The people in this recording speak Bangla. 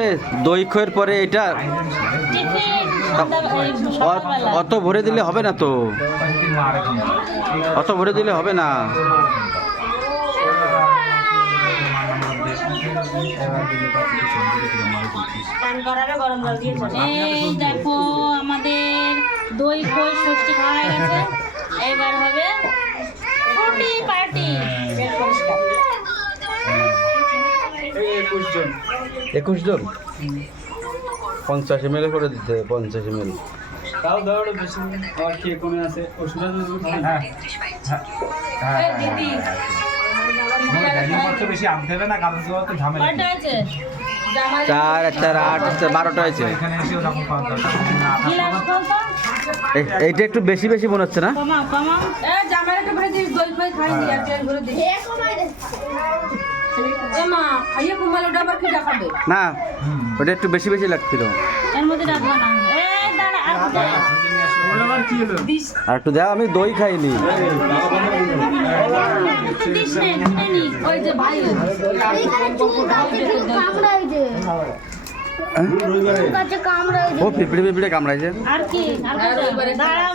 এ দই খইয়ের পরে এটা অত ভরে দিলে হবে না তো, অত ভরে দিলে হবে না। এই দেখো আমাদের দই খই ষষ্ঠী খাওয়া হয়ে গেছে, এবার হবে ফ্রুটি পার্টি। 21 জন 50 ml করে দিতে হবে, 50 ml। তাও দাও বেশি আর কে কোনে আছে ওষুধ দিদি বেশি আপ দেবে না, কারণ তো ঝামেলা। কয়টা আছে? 4 আর 4 8 12টা হয়েছে। এখানে এসে ওরকম পাওয়া দরকার গিলাস বলতো এইটা একটু বেশি বেশি মনে হচ্ছে না? কমাও কমাও। জামাইকে ভরে দিই, দই ফই খাই দিই, আর তেল ভরে দিই। এ মা, খাইয়ে কুমাল ওটা আবার কি দেখাবে? না, ওটা একটু বেশি বেশি লাগছিল। এর মধ্যে রাখবো না। এই দাঁড়া আর দে। আবার কি হলো? আর একটু দাও, আমি দই খাইনি। দিস নে, নিয়ে নি। ওই যে ভাই ও পিঁপড়ে পিঁপড়ে কামড়াইছে। আর কি? আর কত? দাঁড়া